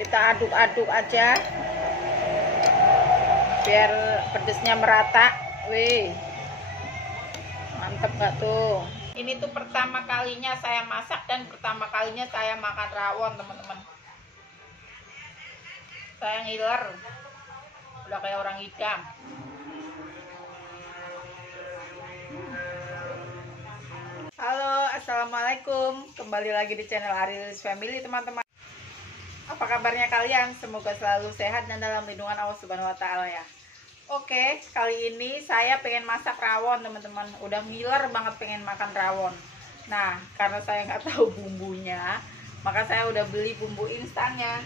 Kita aduk-aduk aja biar pedesnya merata. Wih, mantep gak tuh? Ini tuh pertama kalinya saya masak dan pertama kalinya saya makan rawon, teman-teman. Saya ngiler, udah kayak orang hidang. Halo, assalamualaikum. Kembali lagi di channel Arilis Family, teman-teman. Apa kabarnya kalian? Semoga selalu sehat dan dalam lindungan Allah Subhanahu wa Ta'ala ya. Oke, kali ini saya pengen masak rawon, teman-teman. Udah ngiler banget pengen makan rawon. Nah, karena saya nggak tahu bumbunya, maka saya udah beli bumbu instannya.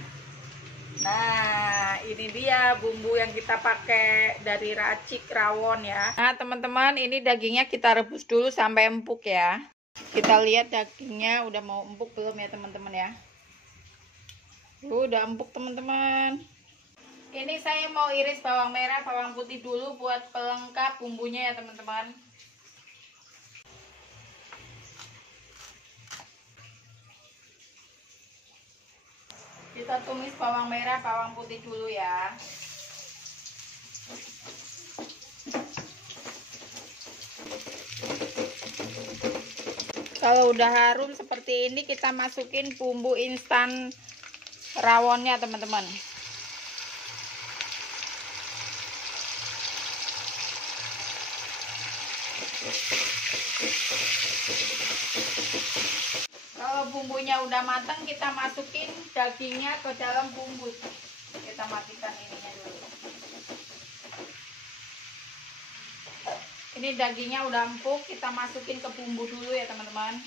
Nah, ini dia bumbu yang kita pakai dari racik rawon ya. Nah, teman-teman, ini dagingnya kita rebus dulu sampai empuk ya. Kita lihat dagingnya udah mau empuk belum ya, teman-teman ya. Udah empuk, teman-teman. Ini saya mau iris bawang merah, bawang putih dulu buat pelengkap bumbunya ya, teman-teman. Kita tumis bawang merah, bawang putih dulu ya. Kalau udah harum seperti ini, kita masukin bumbu instan rawonnya, teman-teman. Kalau bumbunya udah matang, kita masukin dagingnya ke dalam bumbu. Kita matikan ininya dulu. Ini dagingnya udah empuk, kita masukin ke bumbu dulu ya, teman-teman.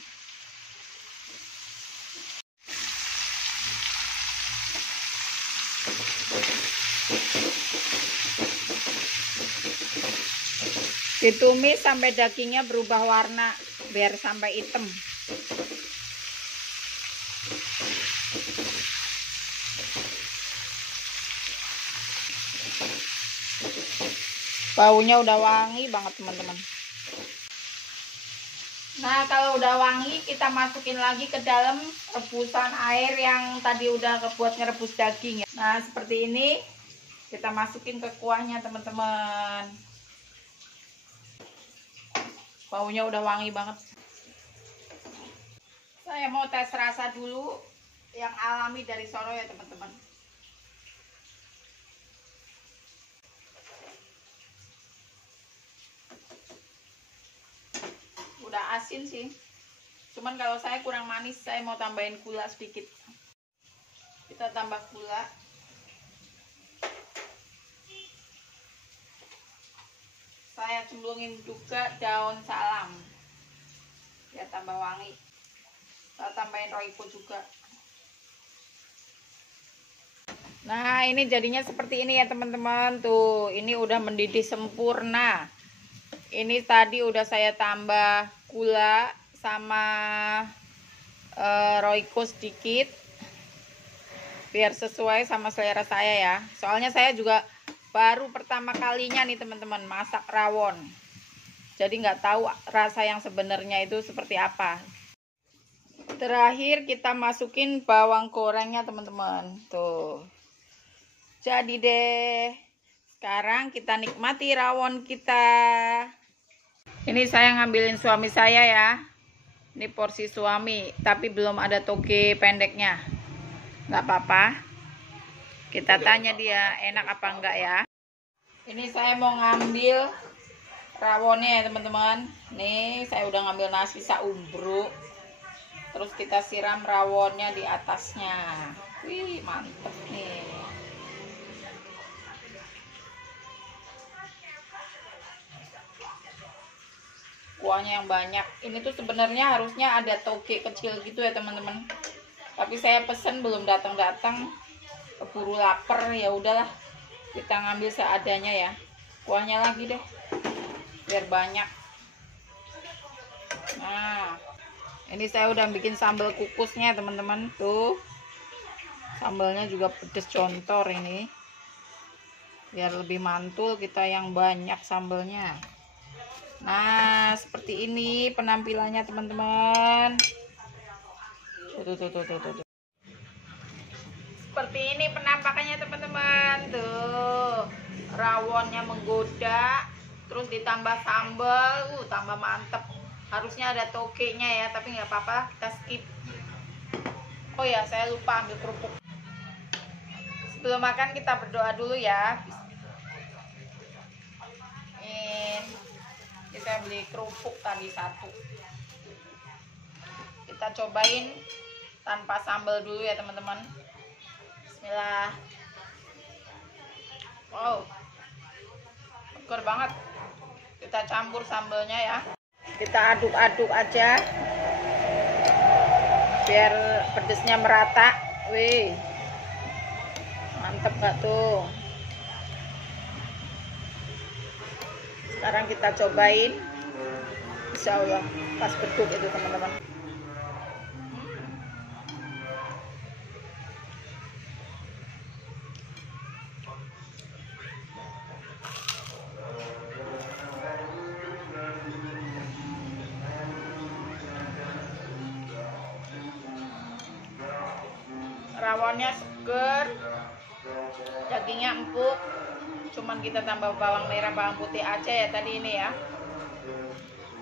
Ditumis sampai dagingnya berubah warna biar sampai hitam. Baunya udah wangi banget, teman-teman. Nah, kalau udah wangi, kita masukin lagi ke dalam rebusan air yang tadi udah buat ngerebus daging ya. Nah, seperti ini kita masukin ke kuahnya, teman-teman. Baunya udah wangi banget. Saya mau tes rasa dulu yang alami dari sono ya, teman-teman. Udah asin sih, cuman kalau saya kurang manis, saya mau tambahin gula sedikit. Kita tambah gula. Saya cemplungin juga daun salam biar tambah wangi. Saya tambahin roiko juga. Nah, ini jadinya seperti ini ya, teman-teman. Tuh, ini udah mendidih sempurna. Ini tadi udah saya tambah gula sama roiko sedikit biar sesuai sama selera saya ya. Soalnya saya juga baru pertama kalinya nih, teman-teman, masak rawon. Jadi nggak tahu rasa yang sebenarnya itu seperti apa. Terakhir kita masukin bawang gorengnya, teman-teman. Tuh. Jadi deh. Sekarang kita nikmati rawon kita. Ini saya ngambilin suami saya ya. Ini porsi suami, tapi belum ada toge pendeknya. Nggak apa-apa. Kita tanya dia enak apa enggak ya. Ini saya mau ngambil rawonnya ya, teman-teman. Nih saya udah ngambil nasi saumbruk. Terus kita siram rawonnya di atasnya. Wih, mantep nih. Kuahnya yang banyak. Ini tuh sebenarnya harusnya ada toge kecil gitu ya, teman-teman. Tapi saya pesen belum datang-datang. Keburu lapar, ya udahlah. Kita ngambil seadanya ya. Kuahnya lagi deh. Biar banyak. Nah, ini saya udah bikin sambal kukusnya, teman-teman. Tuh. Sambalnya juga pedes contor ini. Biar lebih mantul, kita yang banyak sambalnya. Nah, seperti ini penampilannya, teman-teman. Tuh. Seperti ini rawonnya menggoda, terus ditambah sambal, tambah mantep. Harusnya ada tokenya ya, tapi nggak apa-apa, kita skip. Oh ya, saya lupa ambil kerupuk. Sebelum makan kita berdoa dulu ya. Ini saya beli kerupuk tadi 1. Kita cobain tanpa sambal dulu ya teman-teman. Bismillah. Wow, seger banget. Kita campur sambalnya ya. Kita aduk-aduk aja biar pedesnya merata. Wih, mantep gak tuh? Sekarang kita cobain. Insya Allah pas beduk itu teman-teman. Rawonnya seger, dagingnya empuk, cuman kita tambah bawang merah, bawang putih aja ya tadi ini ya.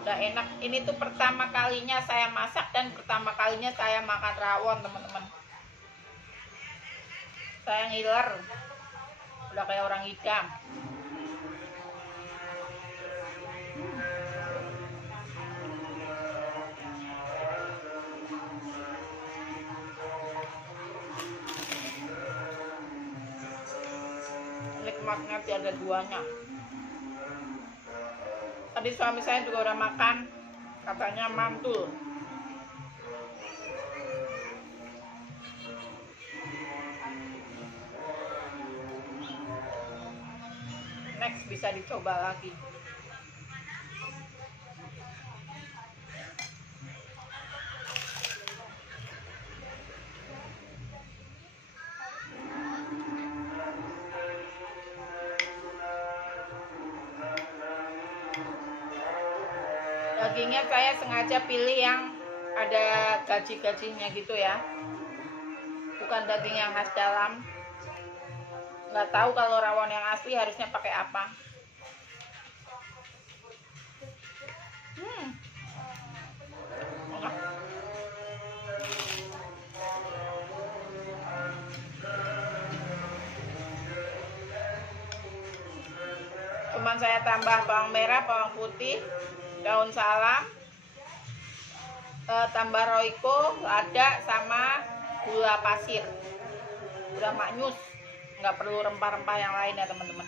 Udah enak. Ini tuh pertama kalinya saya masak dan pertama kalinya saya makan rawon teman-teman. Saya ngiler, udah kayak orang hidang. Nikmatnya tiada duanya. Tadi suami saya juga udah makan, katanya mantul. Next bisa dicoba lagi. Dagingnya saya sengaja pilih yang ada gaji-gajinya gitu ya, bukan daging yang khas dalam. Nggak tahu kalau rawon yang asli harusnya pakai apa. Cuman saya tambah bawang merah, bawang putih, daun salam, tambah roiko, lada, sama gula pasir. Udah maknyus, nggak perlu rempah-rempah yang lain ya teman-teman.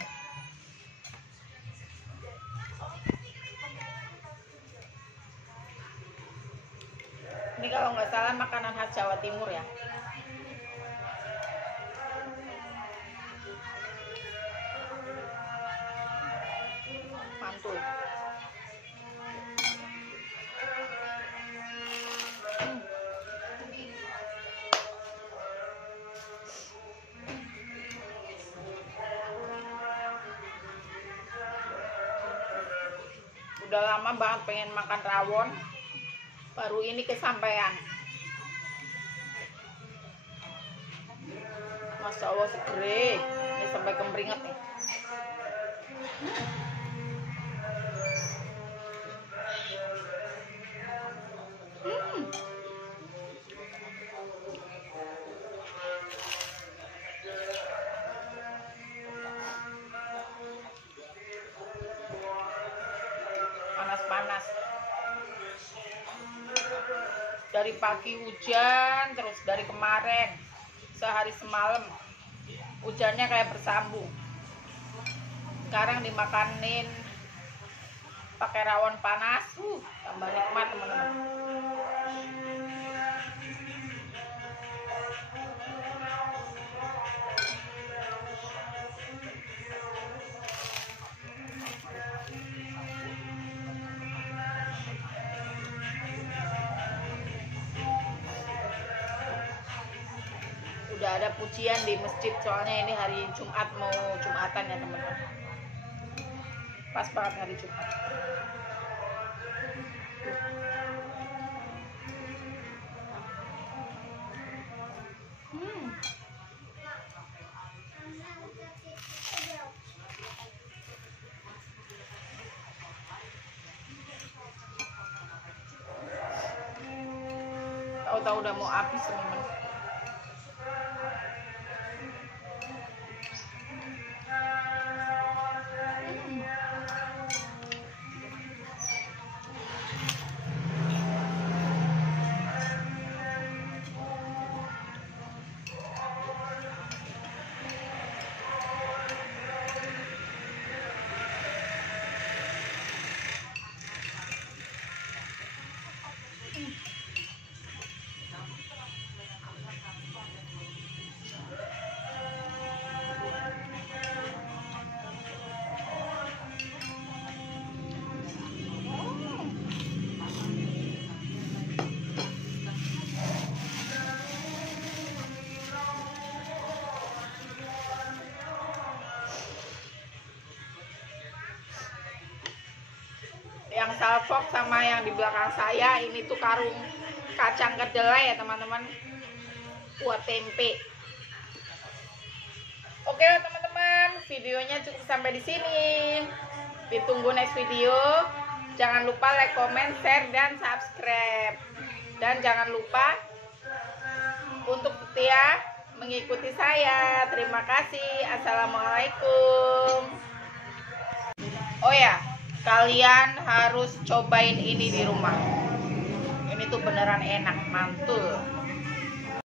Ini kalau nggak salah makanan khas Jawa Timur ya. Mantul. Udah lama banget pengen makan rawon, baru ini kesampaian. Masya Allah segere, ini sampai kemeringet nih. Panas-panas. Dari pagi hujan, terus dari kemarin sehari semalam hujannya kayak bersambung. Sekarang dimakanin pakai rawon panas, tambah nikmat teman-teman. Udah ada pujian di masjid, soalnya ini hari Jumat, mau Jumatan ya teman-teman. Pas banget hari Jumat. tahu-tahu udah mau habis teman-teman. Yang salfok sama yang di belakang saya ini tuh karung kacang kedelai ya teman-teman, buat tempe. Oke lah teman-teman, videonya cukup sampai di sini. Ditunggu next video. Jangan lupa like, comment, share, dan subscribe. Dan jangan lupa untuk setia mengikuti saya. Terima kasih. Assalamualaikum. Oh ya, kalian harus cobain ini di rumah. Ini tuh beneran enak, mantul.